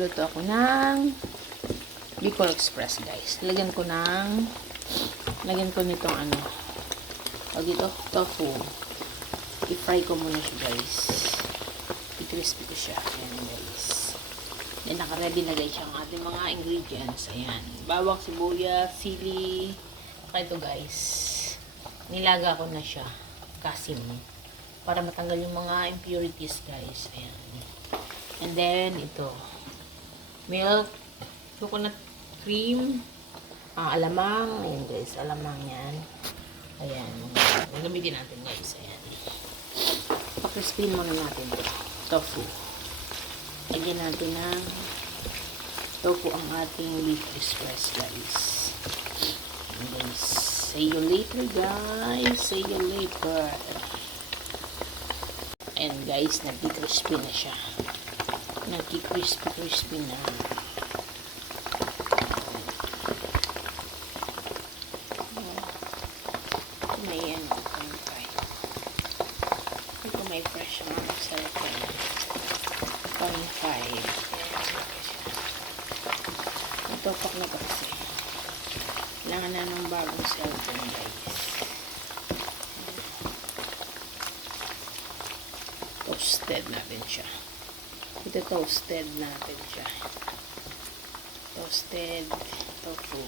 Luto ako ng Bicol Express, guys. Lagyan ko nitong tofu. I-fry ko muna siya, guys. I-crispy ko siya. Ayan, guys. Then, naka-ready na, guys, ang ating mga ingredients. Ayan. Bawang, sibuyas, sili. Saka ito, guys. Nilaga ko na siya. Kasim. Para matanggal yung mga impurities, guys. Ayan. And then, ito. Milk, coconut cream, alamang. Ayan, guys. Alamang yan. Ayan. Gagamitin natin, guys. Ayan. Pa-crispy muna natin ito. Tofu. Lagyan natin ng tofu ang ating beef express, guys. Ayan, guys. See you later, guys. See you later. Ayan, guys. Nagki-crispy na siya. Nagki-crispy na. Ayan. Ito may fresh mga cellphone. 0.5. Ito pak na kasi. Kailangan na ng bagong cellphone, guys. Toasted natin siya. Ito toasted natin siya. Toasted tofu.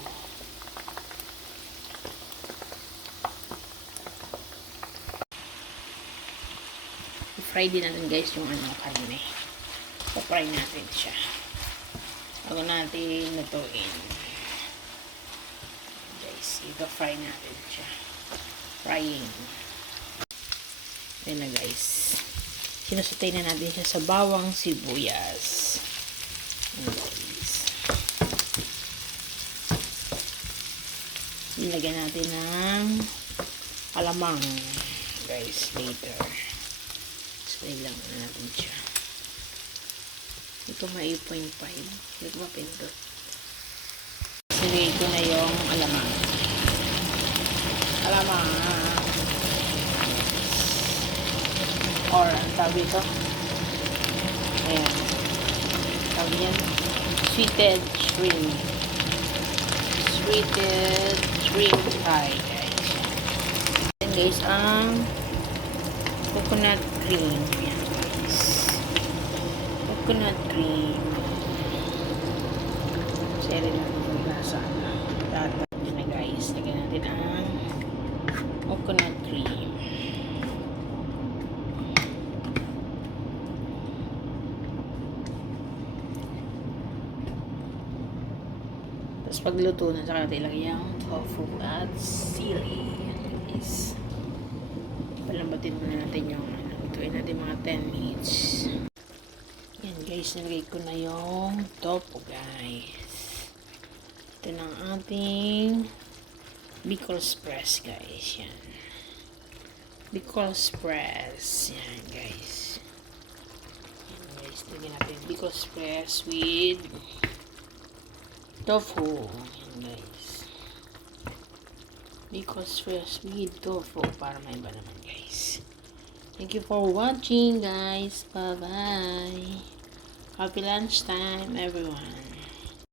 I-fry din natin, guys, yung karne. I-fry natin siya. Bago natin lutuin. Guys, i-fry natin siya. Frying. Yan na, guys. Sinusutay na natin siya sa bawang sibuyas. Guys. Nilagyan natin ng alamang, guys, later. Spray lang natin siya. Hindi ko ma 8.5. Hindi ko mapindot. Sinigay ko na yung alamang. Alamang. Or ang tawag ito, ayan, tawag yan, sweetened shrimp pie, guys. And guys, ang coconut cream. Ayan, guys, coconut cream. Seri natin yung lasa na tatapin na, guys. Lagyan natin ang coconut cream. Tapos pagluto na, saka natin ilagay yung tofu at sili. Guys, palambatin muna natin yung lutuin natin mga 10 minutes. Yan, guys, nilagay ko na yung tofu, guys. Ito na ang ating Bicol Express, guys. Yan, Bicol Express. Yan, guys. Yan, guys, lagyan natin Bicol Express with tofu. Ayan, guys. Bicol Express with tofu para may iba naman, guys. Thank you for watching, guys. Bye-bye. Happy lunchtime, everyone.